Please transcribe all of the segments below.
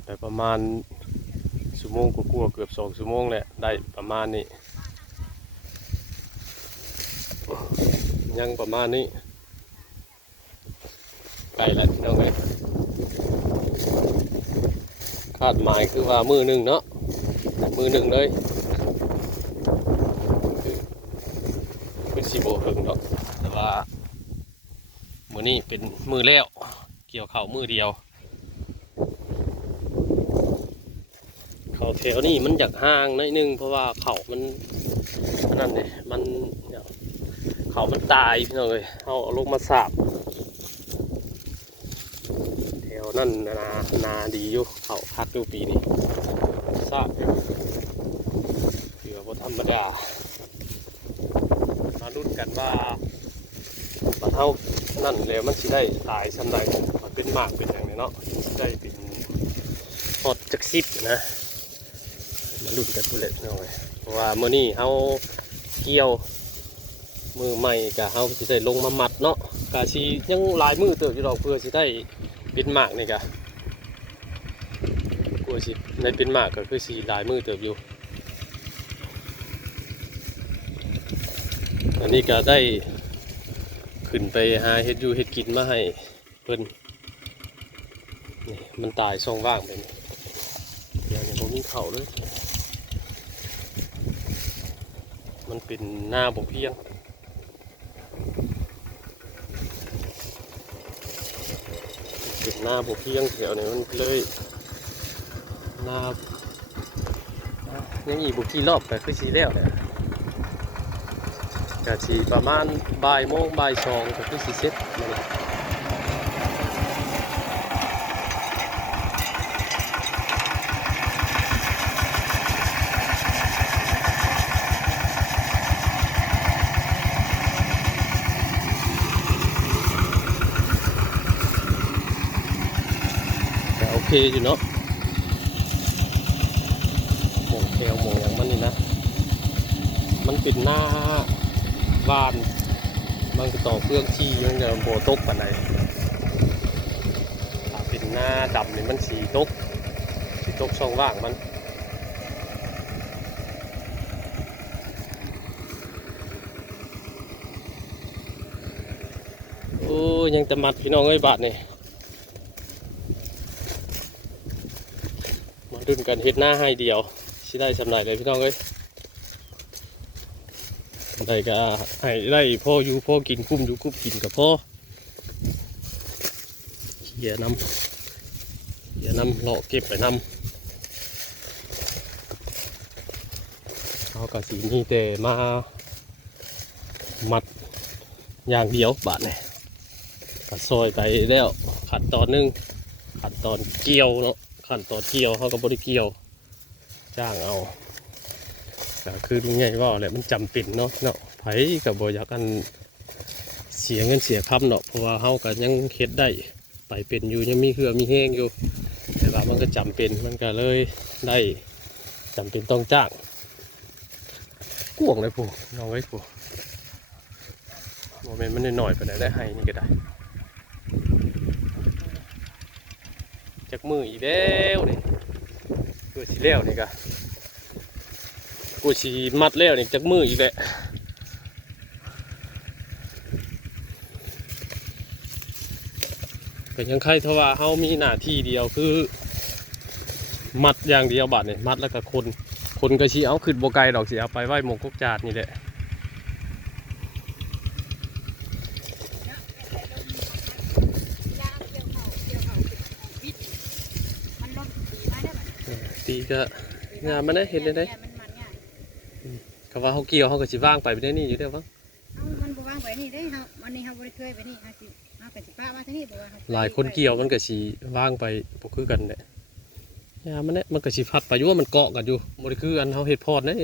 ดได้ประมาณชั่วโมงกว่าๆเกือบ2 ชั่วโมงแหละได้ประมาณนี้ยังประมาณนี้ไกลแล้วพี่น้องเอ้ยคาดหมายคือว่ามือหนึ่งเนาะมือหนึ่งเลยคือสีโบหึงเนาะแต่ว่ามือนี้เป็นมือแล้วเกี่ยวเข่ามือเดียวเข่าแถวนี้มันอยากห่างนิดนึงเพราะว่าเข่ามันนั่นเลยมันเข่ามันตายพี่น้องเลยเอาลงมาสาบแถวนั่นนาดีอยู่เข่าพักอยู่ปีนี้สาบถือว่าธรรมดามาลุ้นกันว่าเท่านั่นแล้วมันสิได้ตายสันใดมันเป็นหมากเป็นอย่างนี้เนาะสิได้เป็นฮอดจักซิบนะมาลุ้นกันพุ่นเลยหน่อยเพราะว่าเมื่อนี้เขาเกี่ยวมือใหม่กะเขาสิได้ลงมามัดเนาะกะสิยังลายมือเติบอยู่ดอกเพื่อสิได้เป็นหมากนี่กะกลัวสิในเป็นหมากก็คือสิลายมือเติบอยู่อันนี้ก็ได้ขึ้นไปหาเห็ดอยู่เห็ดกินมาให้เพิ่นนี่มันตายช่องว่างไปนี่เดี๋ยวนี้ผมมีเข่าเลยมันเป็นหน้าบ่เพียงเป็นหน้าบ่เพียงแถวนี้มันเลยหน้ายังอีกบุกี่รอบแต่คือสีแล้วเนี่ยกะสีประมาณบ่ายโมงบ่ายสองก็คือสีเซ็ตแต่โอเคอยู่เนาะหมงแถวหมงอย่างมันนี่นะมันเป็นหน้าบ้านมันก็ต่อเพื่องที่มันจะโบตกปานใดถ้าเป็นหน้าดำนี่มันสีตกช่องว่างมันโอ้ยังแต่มัดพี่น้องเอ้ยบาทนี่มาดุนกันเฮ็ดหน้าให้เดียวสิได้สำไรเลยพี่น้องเอ้ยได้ก็ให้ได้พ่ออยู่พ่อกินคุ้มอยู่คุ้มกินกับพ่อเขี่ยน้ำเลาะเก็บไปน้ำเอากระสีนี่แต่มามัดอย่างเดียวบาทเนี่ยกระซอยไปแล้วขั้นตอนนึงขั้นตอนเกี่ยวเนาะขั้นตอนเกี่ยวเขาก็บริเกี่ยวจ้างเอาก็คือลุงใหญ่ว่าแหละมันจำเป็นเนาะไผกับบอยากกันเสียเงินเสียคำเนาะเพราะว่าเขาก็ยังเฮ็ดได้ไปเป็นอยู่ยังมีเครือมีแห้งอยู่แต่ว่ามันก็จำเป็นมันก็เลยได้จำเป็นต้องจ้างกวงเลยผู้น้องไว้ผู้โมเมนต์มันหน่อยไปไหนได้ให้นี่ก็ได้จากมืออีกแล้วนี่ตัวสีแล้วนี่ก็กูสีมัดแล้วนี่จากมืออีกแหละก็ยังใครทว่าเขามีหน้าที่เดียวคือมัดอย่างเดียวบาดเนี่ยมัดแล้วก็คนก็ชี้เอาขึ้นโบไกดอกสีเอาไปไหว้หมงกกจาดนี่แหละตีก็งานมันได้เห็นเลยได้คำว่าเขาเกี่ยวเขาก็สิว่างไปได้นี่อยู่เด้อมั้งมันบ่ว่างไปนี่ได้ครับวันนี้เขาบริเคยไปนี่เขาสิมาเป็นสิป้ามาที่นี่บ่ว่าหลายคนเกี่ยวมันก็สิว่างไปพวกคือกันเนี่ยงานมันเนี่ยมันก็สิพัดไปอยู่ว่ามันเกาะกันอยู่บริคืออันเขาเห็ดพอดนี่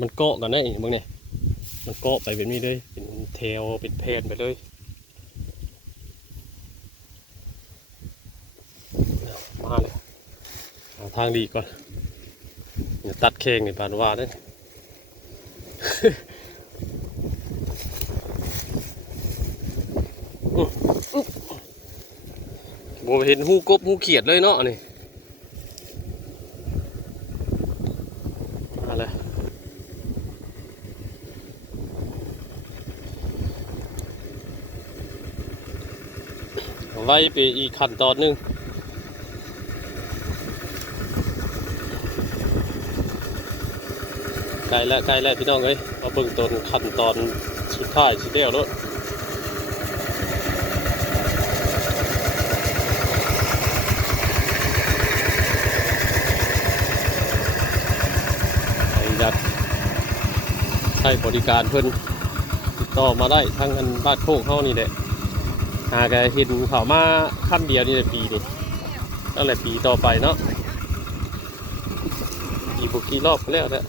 มันเกาะกันได้บางเนี่ยมันเกาะไปแบบนี้เลยเป็นแถวเป็นแผ่นไปเลยมาเลยทางดีก่อนอย่าตัดแข้งในปานว่าเนี่ย ผมเห็นหูกบหูเขียดเลยเนาะนี่อะไรไว้ไปอีกขั้นตอนหนึงใกล้แล้วพี่น้องเอ้ยมาเบิ่งต้นขั้นตอนสุดท้ายสิเดียวแล้วใครอยากใช้บริการเพิ่นติดต่อมาได้ทั้งอันบ้านโคกเฮานี่แหละหากเห็นเขามาขั้นเดียวนี่แหละปีนี่นั่นแหละปีต่อไปเนาะอีกบุกี่รอบแล้วนะ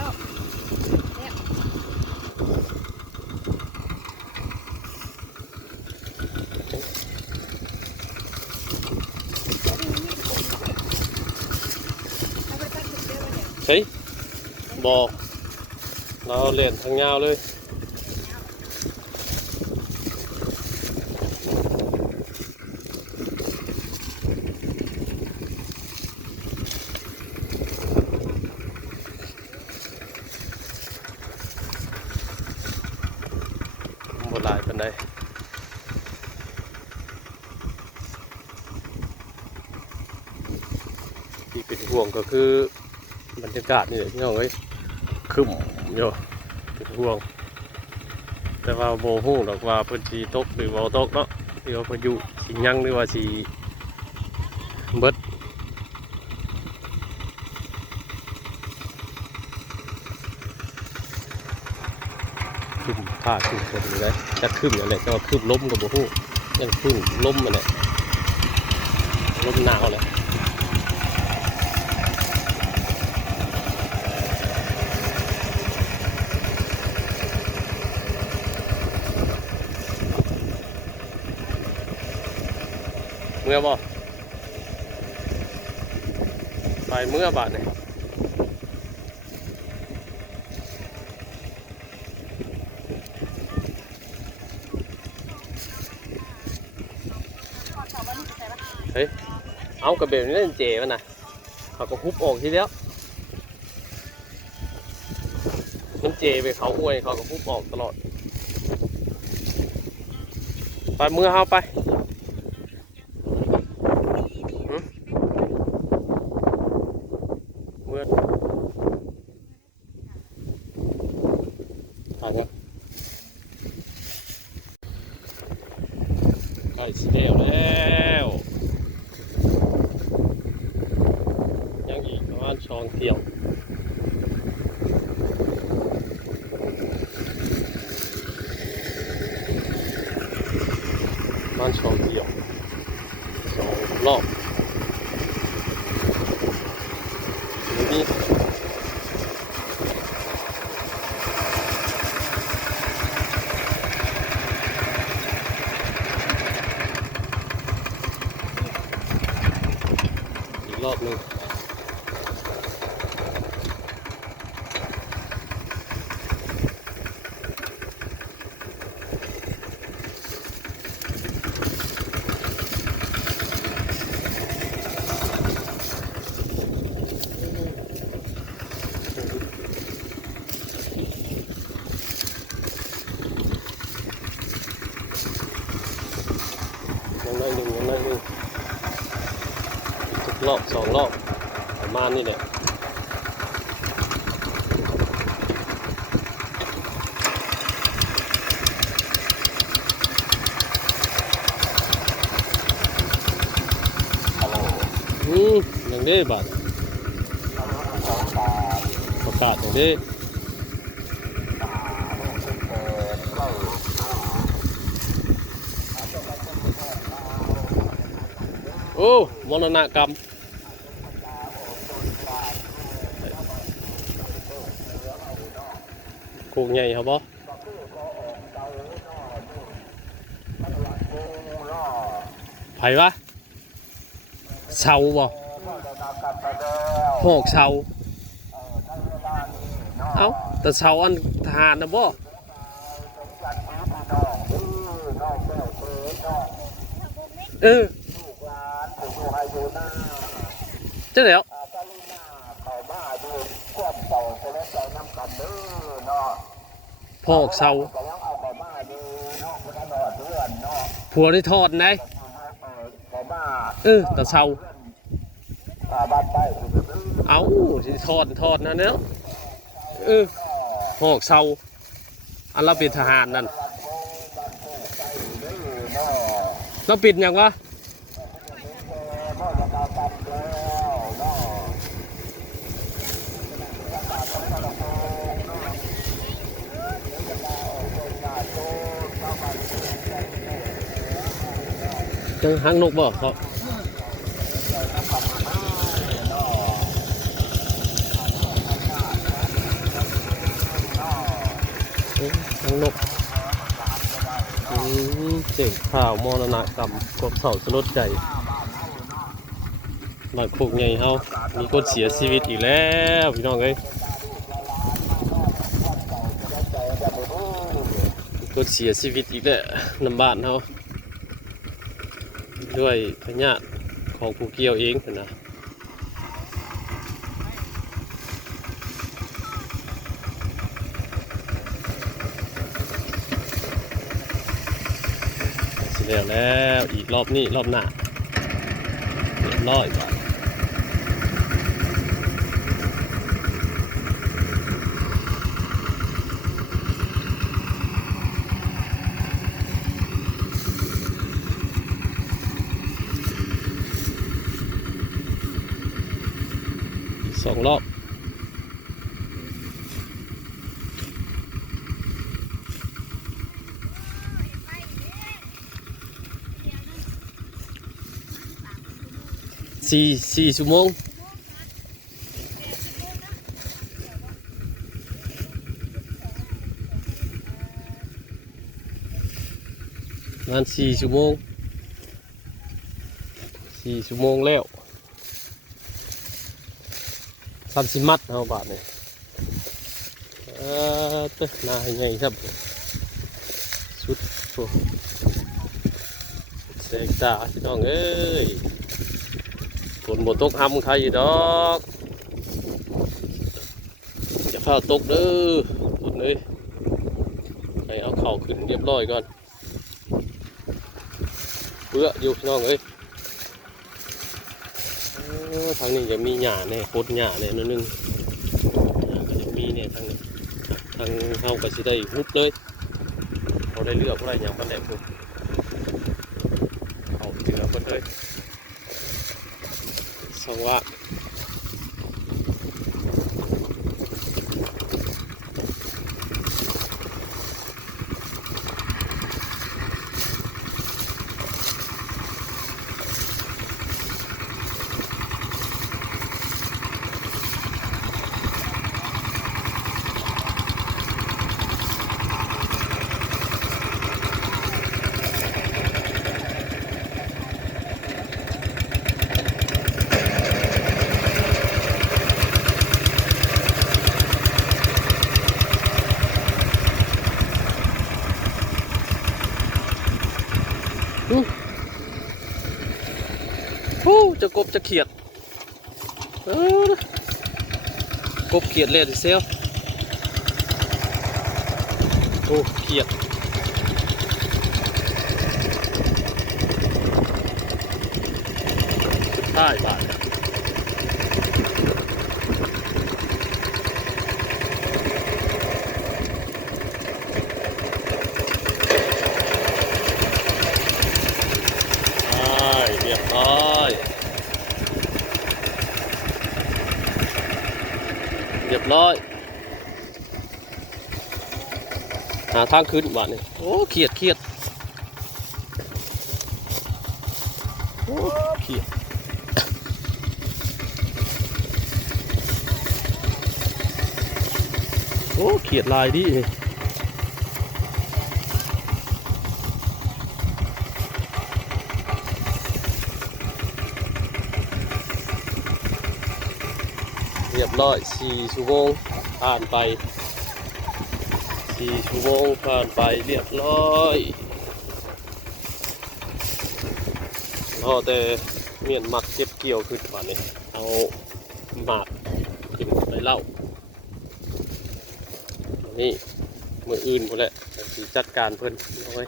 รอบแล้วเอาไปตัดถุงเดียวไว้เนี่ย เฮ้ยบอกเราเล่นทางยาวเลยบนหลายปันใดที่เป็นห่วงก็คือบรรยากาศนี่แหละพี่น้องเอ้ยครึ้มอยู่เป็นห่วงแต่ว่าโบหูดอกว่าเพิ่นสีตกหรือว่าตกเนาะหรือว่าพายุสียั่งหรือว่าสีเบิดครึ้มผ้าครึ้มคนอยู่เลยจะครึ้มอะไรก็ครึ้มล้มกับโบหูยังครึ้มล้มมันเนี่ยลมหนาวเลยเมื่อบ่ไปเมื่อบาทเนี่ยเฮ้ยเอากระเบลนี่เล่นเจมันนะเขาก็ฮุบออกทีเดียวมันเจไปเขาห้วยเขาก็ฮุบออกตลอดไปเมื่อเอาไปเมื่อไปเนาะใกล้สิเดียวแล้วยังอีกประมาณ2 เที่ยวประมาณ2 เที่ยว2 รอบนี่อีกรอบหนึงยังได้หนึ่งทุกรอบ2 รอบประมาณนี้แหละอย่างนี้บาทประกาศอย่างนี้โอ้มรณกรรมโคงใหญ่ครับบ่ไผวะเสาบ่หอกเสาเอ้าแต่เสาอันทหารนะบ่ เออเจ้าแล้วพอกเสาผัวได้ทอดไหนแต่เสาเอาสิทอดนะเนี่ยพอกเสาอันเราเป็นทหารนั่นเราปิดอย่างวะจังหางนกบ่เขาหางนกเจ๋งข่าวมรณะกรรมกบเสาสลดใจบ้านโคกใหญ่เฮามีคนเสียชีวิตอีกแล้วพี่น้องเอ้ยมีคนเสียชีวิตอีกแล้วน้ำบ้านเฮาด้วยพญาติของผู้เกี่ยวเองนะเสร็จแล้วอีกรอบนี้รอบหน้าเรียบร้อยก่อน2 รอบ4 ชั่วโมงงาน4 ชั่วโมงแล้ว30 มัดเอาบาทเนี่ยตึกนาให้ไงครับสุดโอ้เสกตาพี่น้องเอ้ยฝนบ่ตกห้ำใครอยู่ดอกจะเข้าตกเด้อฝนเลยให้เอาเข่าขึ้นเรียบร้อยก่อนเพื่ออยู่พี่น้องเอ้ยทางนี้จะมีหญ้าเนี่ยโคตรหญ้าเนี่ยนิดนึงก็จะมีเนี่ยทางนี้ทางเข้าก็จะได้หุบเลยเขาได้เลือกอะไรอย่างมันแหละพวกเขาเจือมันเลยสองว่าจะกบจะเขียดกบเขียดเลยดิเซลโอ้เขียดใช่บาทเรียบร้อยหาทางขึ้นบ้านนี่โอ้เขียดโอ้เขียดโอ้เขียดลายดิเรียบร้อย4 ชั่วโมงผ่านไป4 ชั่วโมงผ่านไปเรียบร้อย รอแต่เมียนมัดเก็บเกี่ยวขึ้นป่านนี้เอาหมากขึ้นไปเล่านี่มืออื่นหมดแหละสิจัดการเพิ่นเอาไว้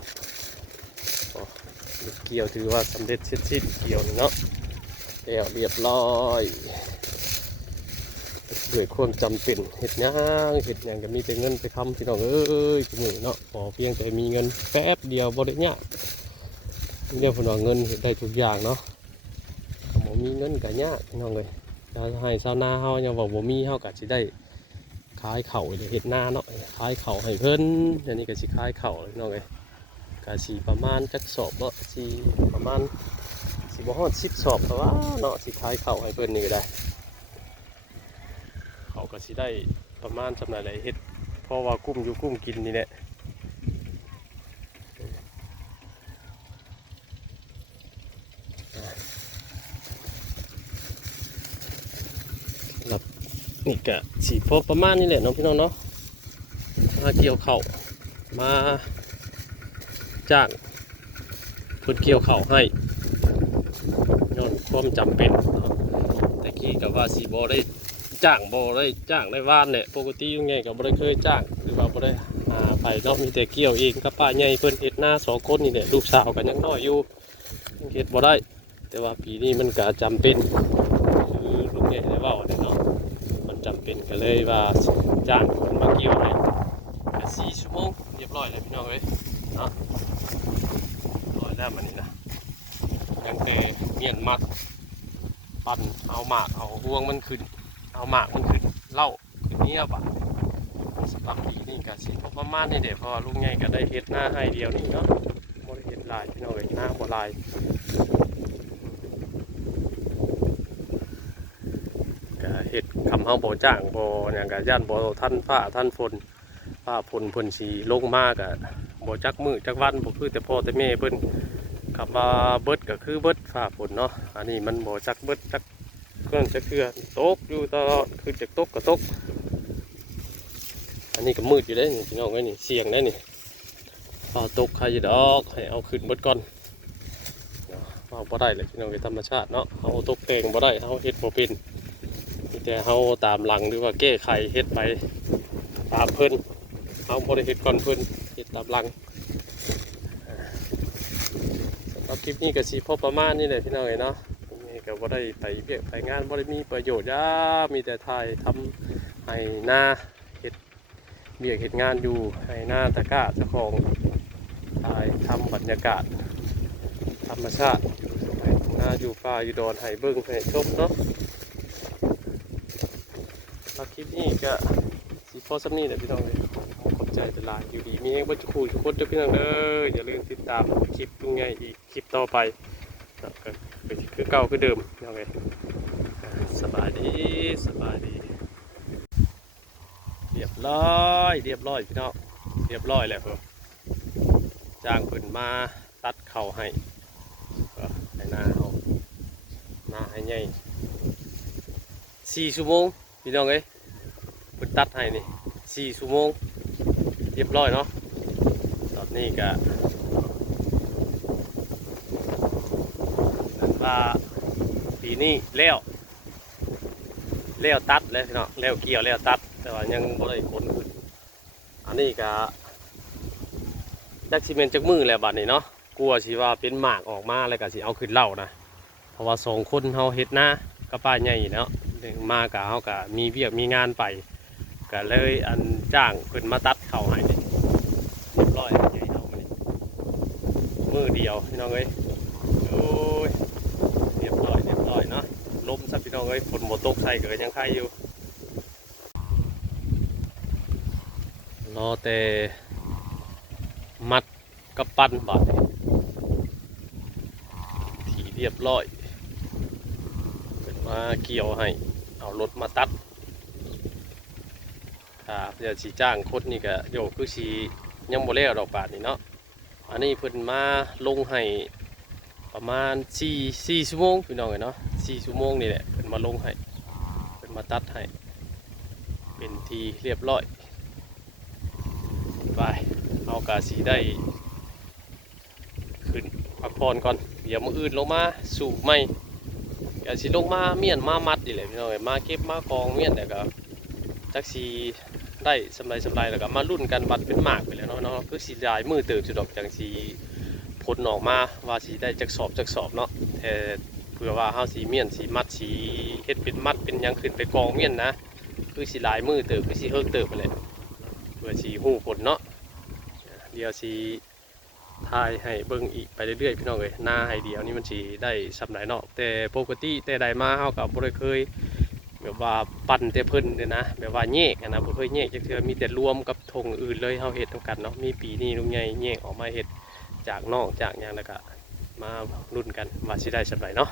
เกี่ยวถือว่าสำเร็จเสร็จสิ้นเกี่ยวเนาะแล้วเรียบร้อยด้วยความจำเป็นเห็ดหยังก็มีแต่เงินไปคำพี่น้องเอ้ยมือเนาะขอเพียงแต่มีเงินแป๊บเดียวบ่ได้เนี่ยเรียกพี่น้องเงินเห็ดได้ทุกอย่างเนาะบ่มีเงินก็ยากพี่น้องเลยจะให้ชาวนาเฮายังบอกบ่มีเฮาก็สิได้ขายเข่าเห็ดหน้าเนาะขายเข่าให้เพิ่นอันนี้ก็สิขายเข่าพี่น้องเลยก็สิประมาณจักสอบบ่สิประมาณสิบ่ฮอด10 สอบแต่ว่าเนาะสิขายเข่าให้เพิ่นนี่ก็ได้เขาก็สิได้ประมาณจำนวนอะไรเฮ็ดเพราะว่ากุ้มอยู่กุ้มกินนี่แหละครับนี่ก็สีพอประมาณนี้แหละน้องพี่น้องเนาะมาเกี่ยวเข่ามาจ้างเพิ่นเกี่ยวเข่าให้ย้อนความจำเป็นแต่กี้กับว่าสีบอได้จ้างได้ว่านเนี่ยปกติยังไงก็บ่ได้เคยจ้างหรือว่าบ่ได้หาไปเนาะมีแต่เกี่ยวเองกับป้าใหญ่เพิ่นเฮ็ดหน้า2 คนนี่แหละลูกสาวก็ยังน้อยอยู่ยังเฮ็ดบ่ได้แต่ว่าปีนี้มันก็จำเป็นคือลูกใหญ่ได้เว้าเนี่ยเนาะมันจำเป็นก็เลยว่าจ้างคนมาเกี่ยวให้ก็4 ชั่วโมงเรียบร้อยแล้วพี่น้องเอ้ยเนาะร้อยแล้วมันนี่นะยังแกเมียนมัดปั่นเอาหมากเอาห่วงมันขึ้นเอาหมากมันขึ้นเล่าขึ้นนี้อ่ะสำหรับปีนี้ก็สิประมาณนี้เดี๋ยวพอลุงใหญ่ก็ได้เฮ็ดหน้าให้เดียวนี่เนาะบ่ได้เฮ็ดลายพี่น้องเอ้ยหน้าบ่ลายก็เฮ็ดคำเฮาบ่จ้างบ่หยังก็ย่านบ่ทันฟ้าทันฝนเพิ่นสิลงมาก็บ่จักมื้อจักวันบ่คือแต่พ่อแต่แม่เพิ่นคำว่าเบิดก็คือเบิดฟ้าฝนเนาะอันนี้มันบ่จักเบิดจักเครื่องจะเกลือตกอยู่ตลอดคือจะตกก็ตกอันนี้ก็มืดอยู่ได้นี่พี่น้องไอ้นี่เสียงได้นี่พอตกใครจะดอกให้เอาขึ้นเบิดก่อนเอาบ่ได้เลยพี่น้องเป็นธรรมชาติเนาะเอาตกแต่งบ่ได้เอาเฮ็ดบ่เป็นมีแต่เอาตามหลังหรือว่าแก้ไขเฮ็ดไปตามเพิ่นเอาบ่ได้เฮ็ดก่อนเพิ่นเฮ็ดตามหลังสำหรับคลิปนี้ก็สิพอประมาณนี้แหละพี่น้องเนาะก็บ่ได้ไปเวียกไปงานบ่ได้มีประโยชน์จ้ามีแต่ถ่ายทำให้หน้าเฮ็ดเวียกเฮ็ดงานอยู่ให้หน้าตะกร้าเจ้าของถ่ายทำบรรยากาศธรรมชาติหน้าอยู่ป่าอยู่ดอนให้เบิ่งให้ชมเนาะแล้วคลิปนี้ก็สิพอสำนี้แหละพี่น้องเลยขอบใจเป็นลายอยู่ดีมีเองบ่จุคุยทุกคนเด้อพี่น้องเด้ออย่าลืมติดตามคลิปลุงใหญ่อีกคลิปต่อไปคือเก่าคือเดิมยังไงสบายดีเรียบร้อยพี่น้องเรียบร้อยแล้วครับจ้างเพิ่นมาตัดเข่าให้ให้หน้าเอาหน้าให้ใหญ่4 ชั่วโมงพี่น้องเอ้ยเพิ่นตัดให้นี่4 ชั่วโมงเรียบร้อยเนาะตอนนี้ก็ปีนี้แล้วตัดเลยเนาะแล้วเกี่ยวแล้วตัดแต่ว่ายังบ่ได้ขนขึ้นอันนี้ก็จักสิเมนจักมือแล้วบัดนี้เนาะกลัวสิว่าเป็นหมากออกมาแล้วก็สิเอาขึ้นเล่านะเพราะว่า2 คนเฮาเฮ็ดหน้ากับป้าใหญ่เนาะมากับเฮาก็มีเวียกมีงานไปก็เลยอันจ้างเพิ่นมาตัดเข้าให้เรียบร้อยใหญ่เอามานี่มือเดียวพี่น้องเอ้ยโอ้ยเรียบร้อยเนาะลมซับพี่น้องเอ้ยฝนหมดตกใส่ก็ยังไข่อยู่รอแต่มัดกับปั้นบาดที่เรียบร้อยเป็นมาเกี่ยวให้เอารถมาตัดครับเดี๋ยวสีจ้างคนนี่ก็โยกคือสียังโมเล่ดอกบาทนี่เนาะอันนี้เพิ่นมาลงให้ประมาณ4 ชั่วโมงพี่น้องเนาะ4 ชั่วโมงนี่แหละเพิ่นมาลงให้เพิ่นมาตัดให้เป็นทีเรียบร้อยไปเอากาสีได้ขึ้นพักผ่อน ผ่อนก่อนเดี๋ยวมื้ออื่นลงมาสู่ใหม่ก็สิลงมาเมียนมามัดนี่แหละพี่น้องเอ้ยมาเก็บมากองเมียนแล้วก็จักสิได้สำไรแล้วก็มาลุ้นกันบัดเป็นหมากไปแล้วเนาะคือสิได้มือเติบจุดดอกจังสิผลออกมาว่าสิได้จักสอบเนาะแต่เผื่อว่าเฮาสิเมียนสิมัดสิเฮ็ดเป็นมัดเป็นหยังขึ้นไปกองเมียนนะคือสิหลายมือเติบคือสิเฮิงเติบไปเลยเพื่อสิฮู้ผลเนาะเดี๋ยวสิถ่ายให้เบิ่งอีกไปเรื่อยๆพี่น้องเอ้ยหน้าให้เดียวนี่มันสิได้สำไรเนาะแต่ปกติแต่ใดมาเฮาก็บ่ได้เคยแบบว่าปั่นแต่เพิ่นเนี่ยนะแบบว่าแยกนะบ่เคยแยกจักเทื่อมีแต่รวมกับธงอื่นเลยเฮาเฮ็ดนำกันเนาะมีปีนี้ลุงใหญ่แยกออกมาเฮ็ดจากนอกจากหยังแล้วก็มาลุ้นกันว่าสิได้สำไรเนาะ